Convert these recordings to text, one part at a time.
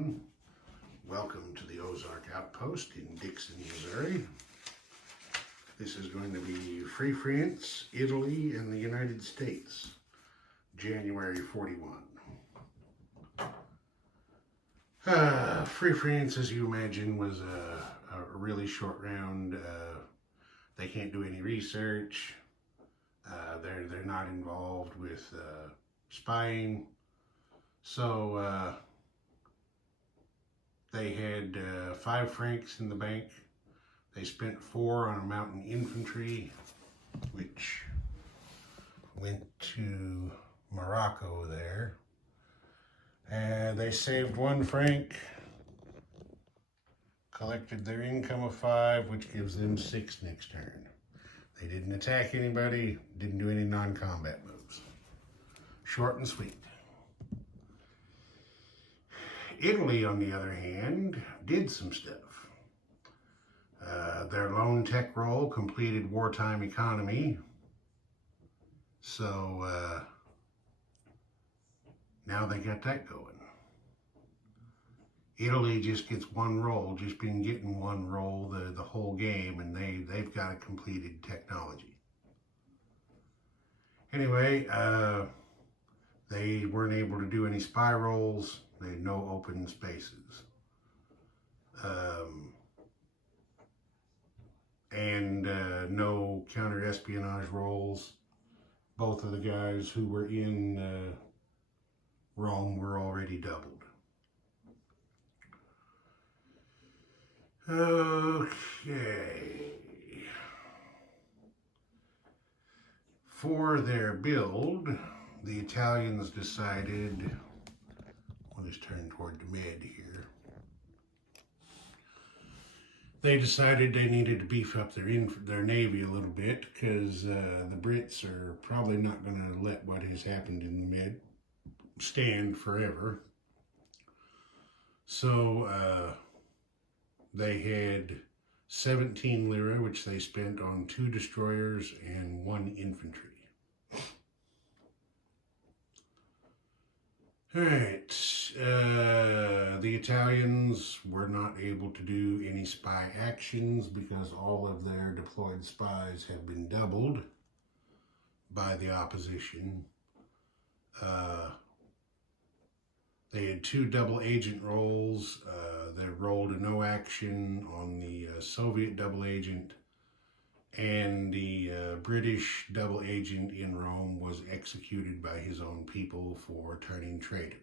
everyone. Welcome to the Ozark Outpost in Dixon, Missouri. This is going to be Free France, Italy, and the United States, January 41. Free France, as you imagine, was a really short round. They can't do any research. They're not involved with spying. So they had 5 francs in the bank. They spent 4 on a mountain infantry, which went to Morocco there. And they saved 1 franc, collected their income of 5, which gives them 6 next turn. They didn't attack anybody, didn't do any non-combat moves. Short and sweet. Italy, on the other hand, did some stuff. Their lone tech role completed wartime economy. So now they got that going. Italy just gets 1 roll, just been getting 1 roll the whole game, and they've got a completed technology. Anyway, they weren't able to do any spy rolls. They had no open spaces. And no counter-espionage roles. Both of the guys who were in Rome were already doubled. Okay. For their build, the Italians decided, I'll just turn toward the mid here. They decided they needed to beef up their navy a little bit because the Brits are probably not going to let what has happened in the mid stand forever. So they had 17 lira, which they spent on 2 destroyers and 1 infantry. All right, the Italians were not able to do any spy actions because all of their deployed spies have been doubled by the opposition. They had 2 double agent roles. They rolled a no action on the Soviet double agent, and the British double agent in Rome was executed by his own people for turning traitor.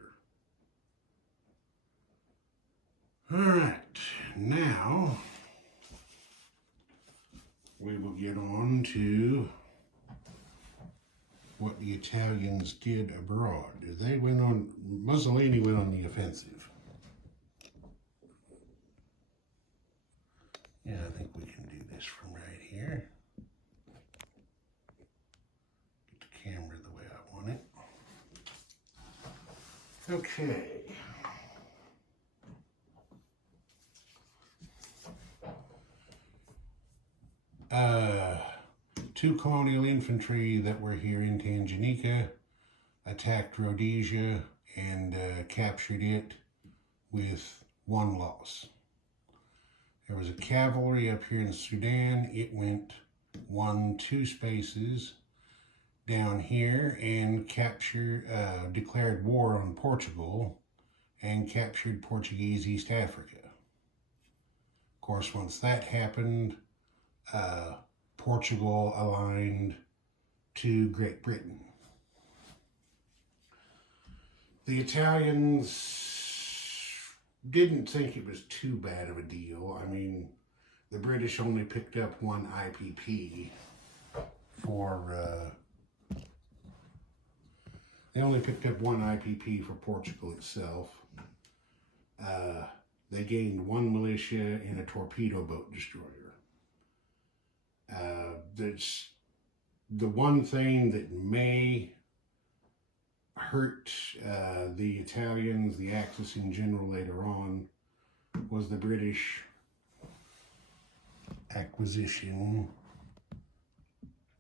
All right, now we will get on to what the Italians did abroad. Mussolini went on the offensive. Yeah, I think we can do this from right here. Get the camera the way I want it. Okay. 2 colonial infantry that were here in Tanganyika attacked Rhodesia and captured it with 1 loss. There was a cavalry up here in Sudan. It went 2 spaces down here and declared war on Portugal and captured Portuguese East Africa. Of course, once that happened, Portugal aligned to Great Britain. The Italians didn't think it was too bad of a deal. I mean, the British only picked up 1 IPP for, they only picked up 1 IPP for Portugal itself. They gained 1 militia and a torpedo boat destroyer. There's the one thing that may hurt the Italians, the Axis in general later on, was the British acquisition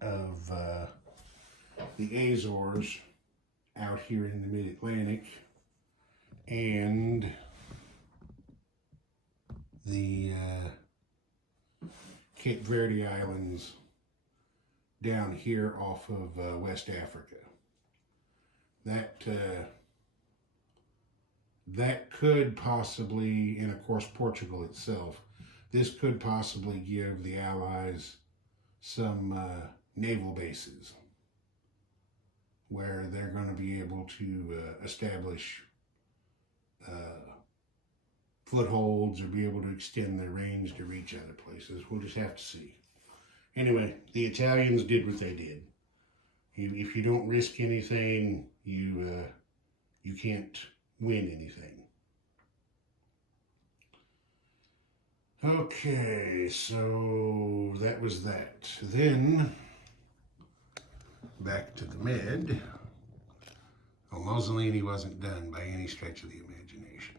of the Azores out here in the mid-Atlantic and the Cape Verde Islands down here off of West Africa. That could possibly, and of course Portugal itself, this could possibly give the Allies some naval bases where they're going to be able to establish footholds or be able to extend their range to reach other places. We'll just have to see. Anyway, the Italians did what they did. If you don't risk anything, you can't win anything. Okay, so that was that. Then, back to the Med. Well, Mussolini wasn't done by any stretch of the imagination.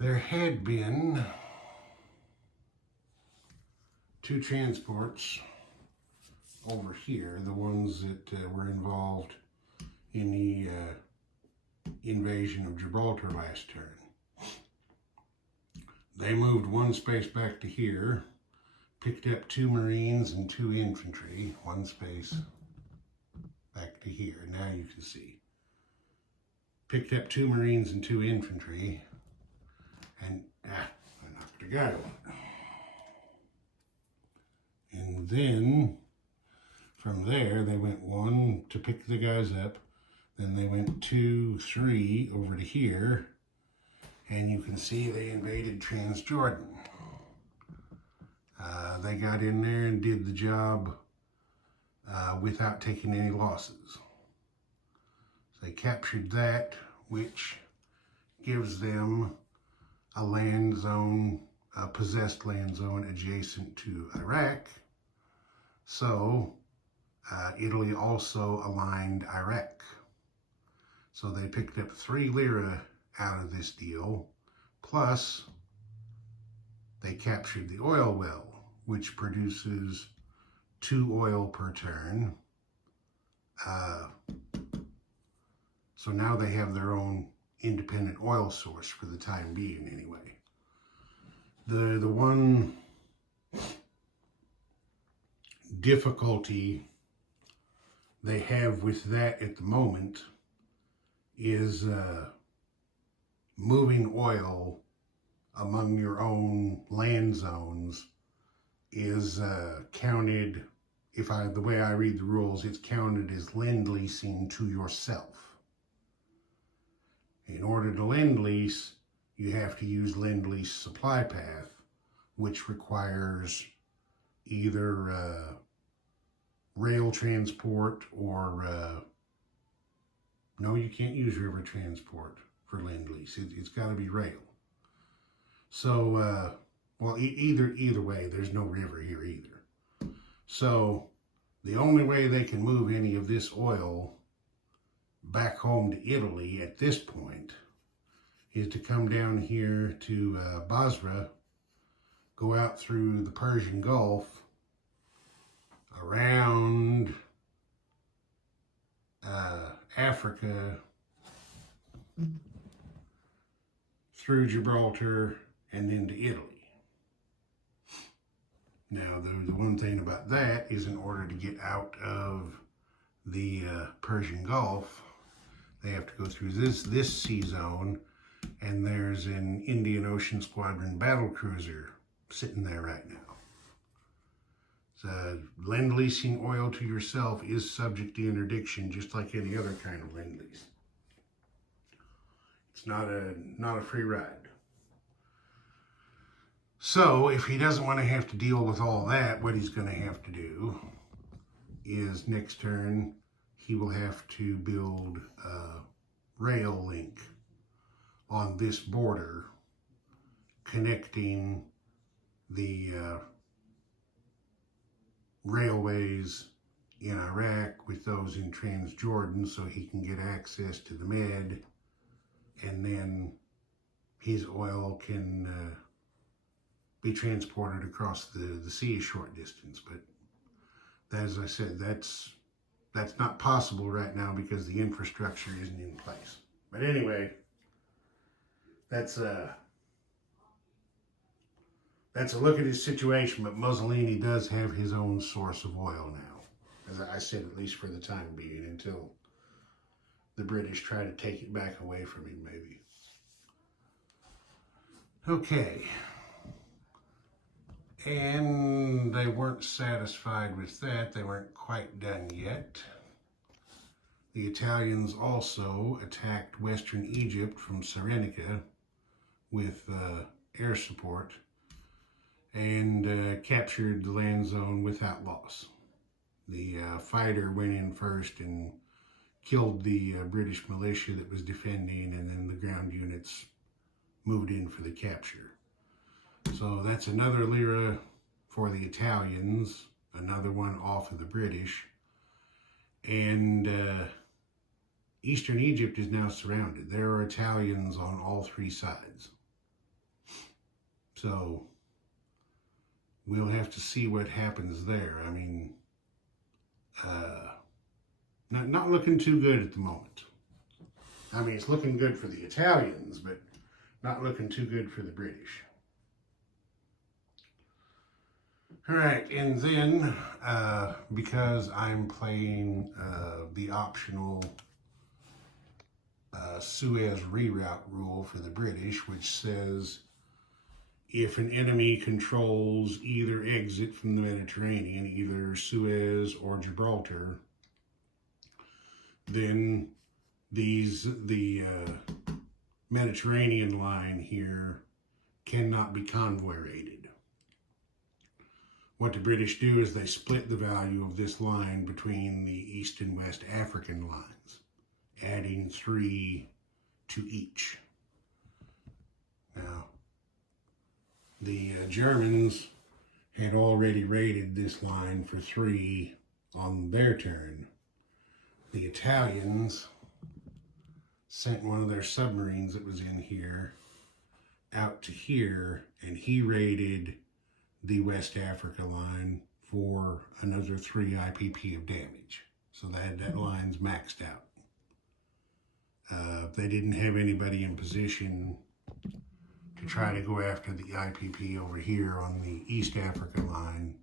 There had been 2 transports over here, the ones that were involved in the invasion of Gibraltar last turn. They moved 1 space back to here, picked up 2 Marines and 2 infantry, 1 space back to here. Now you can see. Picked up 2 Marines and 2 infantry, and I knocked a guy out. And then from there they went 1 to pick the guys up, then they went 2, 3 over to here, and you can see they invaded Transjordan. They got in there and did the job without taking any losses. So they captured that, which gives them a land zone, a possessed land zone adjacent to Iraq. So Italy also aligned Iraq. So they picked up 3 lira out of this deal, plus they captured the oil well, which produces 2 oil per turn. So now they have their own independent oil source for the time being anyway. The one difficulty they have with that at the moment is moving oil among your own land zones is counted, the way I read the rules, it's counted as lend-leasing to yourself. In order to lend-lease, you have to use lend-lease supply path, which requires either rail transport or, no, you can't use river transport for lend-lease. It's got to be rail. So, well, either way, there's no river here either. So the only way they can move any of this oil back home to Italy at this point is to come down here to Basra, go out through the Persian Gulf, around Africa, through Gibraltar, and into Italy. Now, the one thing about that is, in order to get out of the Persian Gulf, they have to go through this sea zone, and there's an Indian Ocean Squadron battlecruiser sitting there right now. So lend-leasing oil to yourself is subject to interdiction, just like any other kind of lend-lease. It's not a free ride. So if he doesn't want to have to deal with all that, what he's going to have to do is next turn he will have to build a rail link on this border connecting the railways in Iraq with those in Transjordan, so he can get access to the Med, and then his oil can be transported across the sea a short distance. But as I said, that's not possible right now because the infrastructure isn't in place. But anyway, that's a look at his situation, but Mussolini does have his own source of oil now, as I said, at least for the time being, until the British try to take it back away from him, maybe. Okay. And they weren't satisfied with that. They weren't quite done yet. The Italians also attacked western Egypt from Cyrenaica with air support and captured the land zone without loss. The fighter went in first and killed the British militia that was defending, and then the ground units moved in for the capture. So that's another lira for the Italians, another one off of the British. And Eastern Egypt is now surrounded. There are Italians on all three sides. So we'll have to see what happens there. I mean, not looking too good at the moment. I mean, it's looking good for the Italians, but not looking too good for the British. All right, and then because I'm playing the optional Suez reroute rule for the British, which says if an enemy controls either exit from the Mediterranean, either Suez or Gibraltar, then the Mediterranean line here cannot be convoy raided. What the British do is they split the value of this line between the East and West African lines, adding 3 to each. Now, the Germans had already raided this line for 3 on their turn. The Italians sent one of their submarines that was in here out to here, and he raided the West Africa line for another 3 IPP of damage. So that line's maxed out. They didn't have anybody in position to try to go after the IPP over here on the East Africa line,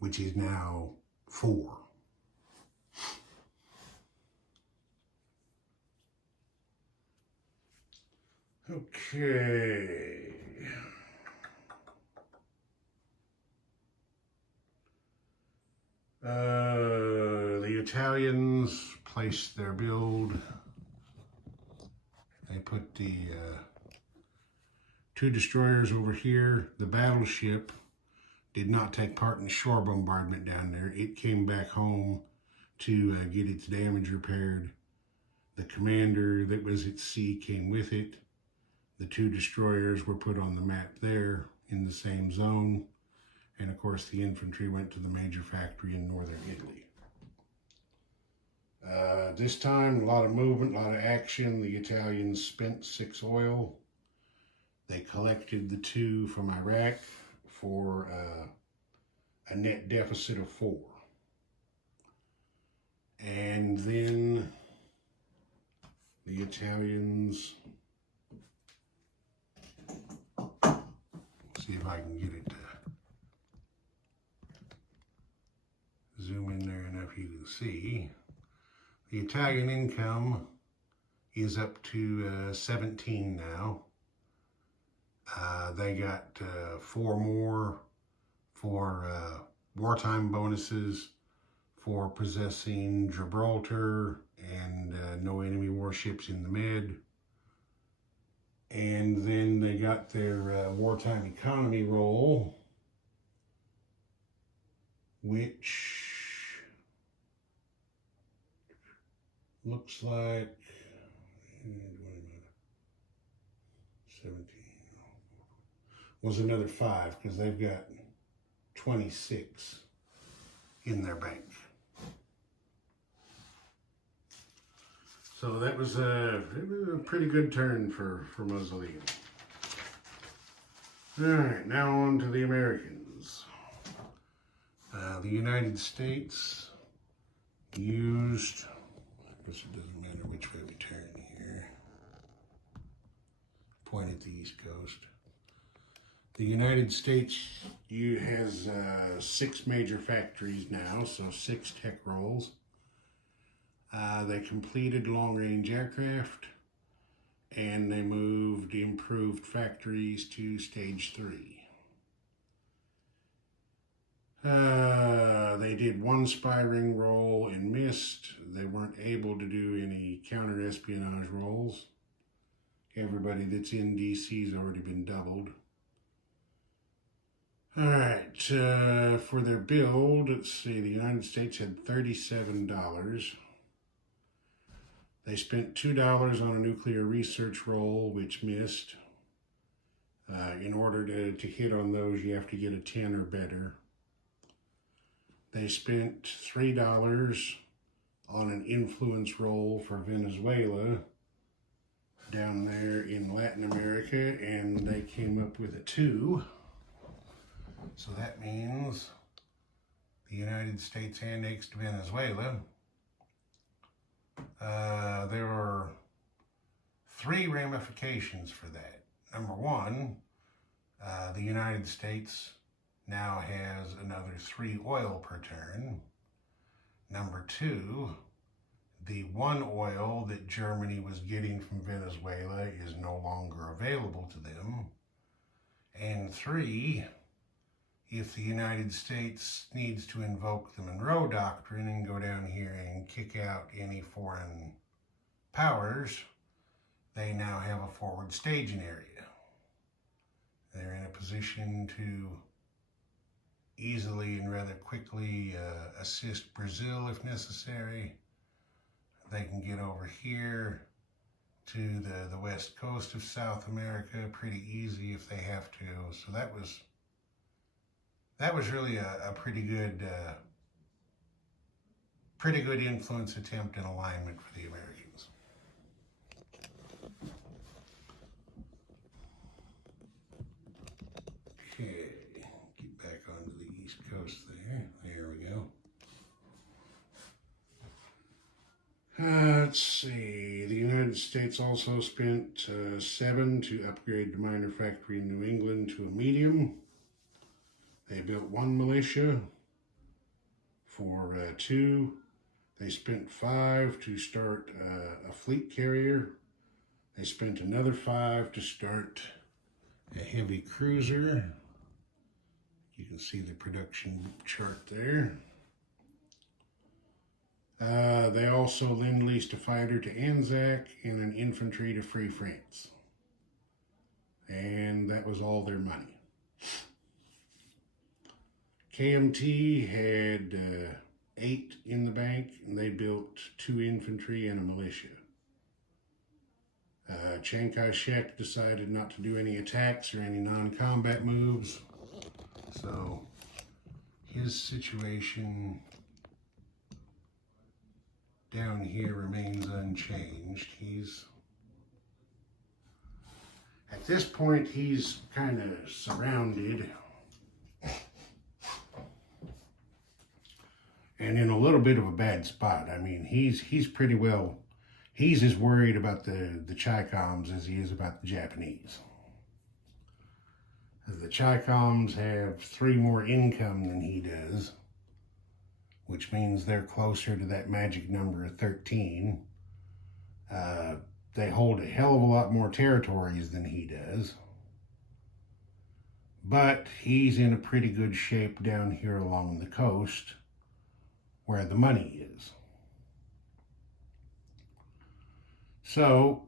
which is now 4. Okay. The Italians placed their build. They put the 2 destroyers over here. The battleship did not take part in the shore bombardment down there. It came back home to get its damage repaired. The commander that was at sea came with it. The 2 destroyers were put on the map there in the same zone. And of course, the infantry went to the major factory in northern Italy. This time, a lot of movement, a lot of action. The Italians spent 6 oil. They collected the 2 from Iraq for a net deficit of 4. And then the Italians, see if I can get it to zoom in there enough you can see. The Italian income is up to 17 now. They got 4 more for wartime bonuses for possessing Gibraltar and no enemy warships in the Med. And then they got their wartime economy roll, which looks like 17 was another 5, because they've got 26 in their bank. So that was a pretty good turn for Mussolini. All right, now on to the Americans. The United States used, I guess it doesn't matter which way we turn here. point at the East Coast. The United States has 6 major factories now, so 6 tech roles. They completed long-range aircraft, and they moved improved factories to stage 3. They did 1 spy ring role and missed. They weren't able to do any counter-espionage roles. Everybody that's in DC's already been doubled. Alright, for their build, let's see, the United States had $37. They spent $2 on a nuclear research role, which missed. In order to hit on those, you have to get a 10 or better. They spent $3 on an influence role for Venezuela down there in Latin America, and they came up with a 2. So that means the United States annexed Venezuela. There were 3 ramifications for that. Number 1, the United States now has another 3 oil per turn. Number 2, the 1 oil that Germany was getting from Venezuela is no longer available to them. And 3, if the United States needs to invoke the Monroe Doctrine and go down here and kick out any foreign powers, they now have a forward staging area. They're in a position to easily and rather quickly assist Brazil if necessary. They can get over here to the west coast of South America pretty easy if they have to. So that was really a pretty good influence attempt and alignment for the Americans. Okay, get back onto the East Coast there. There we go. Let's see. The United States also spent $7 to upgrade the minor factory in New England to a medium. They built 1 militia for 2. They spent $5 to start a fleet carrier. They spent another $5 to start a heavy cruiser. You can see the production chart there. They also lend-leased a fighter to Anzac and an infantry to Free France. And that was all their money. KMT had 8 in the bank, and they built 2 infantry and a militia. Chiang Kai-shek decided not to do any attacks or any non-combat moves, so his situation down here remains unchanged. At this point, he's kind of surrounded and in a little bit of a bad spot. I mean, he's pretty well, he's as worried about the Chi-Coms as he is about the Japanese. The Chi-Coms have 3 more income than he does, which means they're closer to that magic number of 13. They hold a hell of a lot more territories than he does. But he's in a pretty good shape down here along the coast where the money is. So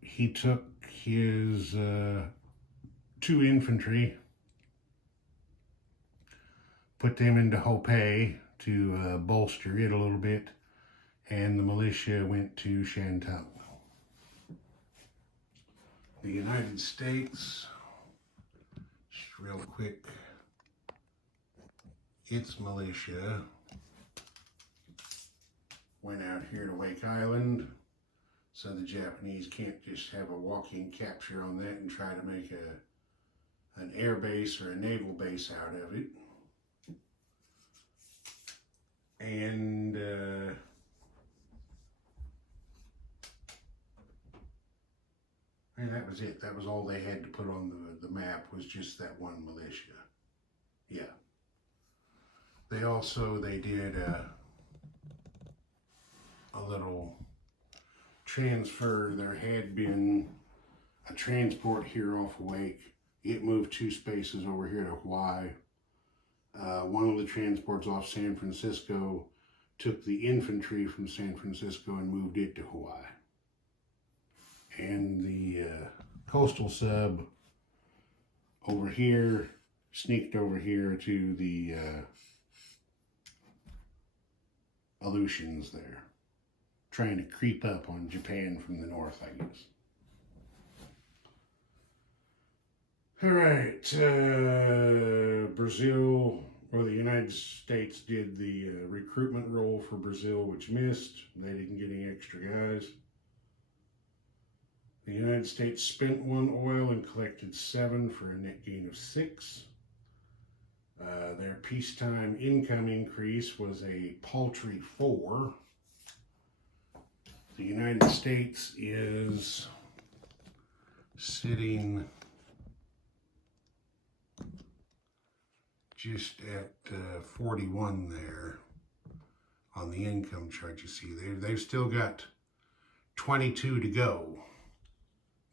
he took his 2 infantry, put them into Hopei to bolster it a little bit, and the militia went to Shantung. The United States, just real quick, its militia went out here to Wake Island, so the Japanese can't just have a walk-in capture on that and try to make an air base or a naval base out of it. And And that was it. That was all they had to put on the map, was just that one militia. Yeah. They did a little transfer. There had been a transport here off of Wake. It moved 2 spaces over here to Hawaii. One of the transports off San Francisco took the infantry from San Francisco and moved it to Hawaii. And the coastal sub over here sneaked over here to the Aleutians there, trying to creep up on Japan from the north, I guess. All right, Brazil, or the United States did the recruitment role for Brazil, which missed. They didn't get any extra guys. The United States spent 1 oil and collected 7 for a net gain of 6. Their peacetime income increase was a paltry 4. The United States is sitting just at 41 there on the income chart. You see they've still got 22 to go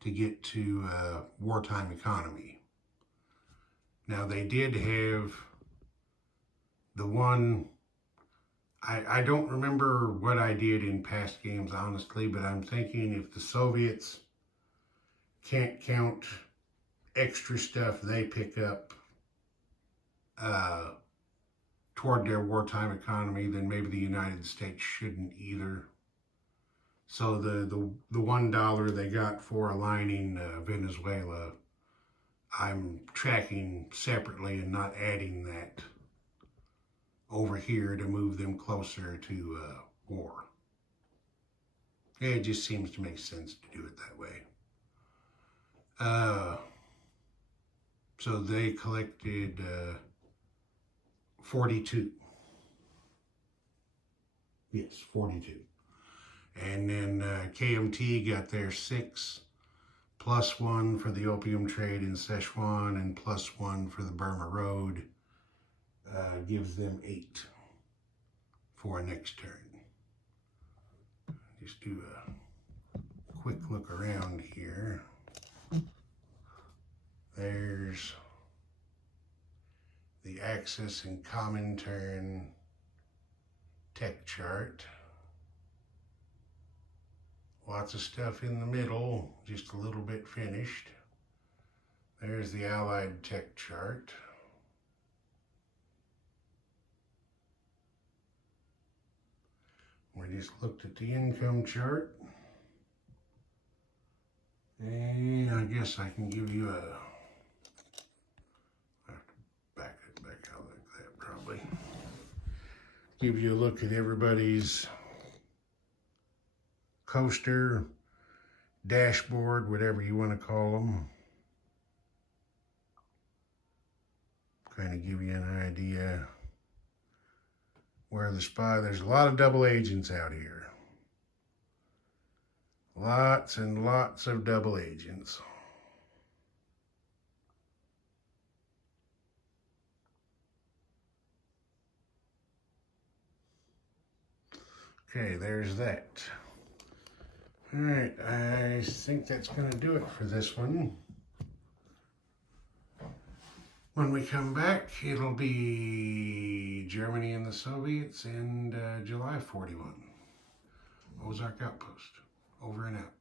to get to wartime economy. Now they did have the one, I don't remember what I did in past games, honestly, but I'm thinking if the Soviets can't count extra stuff they pick up toward their wartime economy, then maybe the United States shouldn't either. So the $1 they got for aligning Venezuela, I'm tracking separately and not adding that over here to move them closer to war. Yeah, it just seems to make sense to do it that way. So they collected 42. Yes, 42. And then KMT got their 6, +1 for the opium trade in Sichuan, and +1 for the Burma Road. Gives them 8 for next turn. Just do a quick look around here. There's the Axis and Comintern tech chart. Lots of stuff in the middle, just a little bit finished. There's the Allied tech chart. We just looked at the income chart. And I guess I can give you a, I have to back it back out like that probably. Give you a look at everybody's coaster, dashboard, whatever you want to call them. Kind of give you an idea where the spy, there's a lot of double agents out here. Lots and lots of double agents. Okay, there's that. All right, I think that's going to do it for this one. When we come back, it'll be Germany and the Soviets and July 41. Ozark Outpost. Over and out.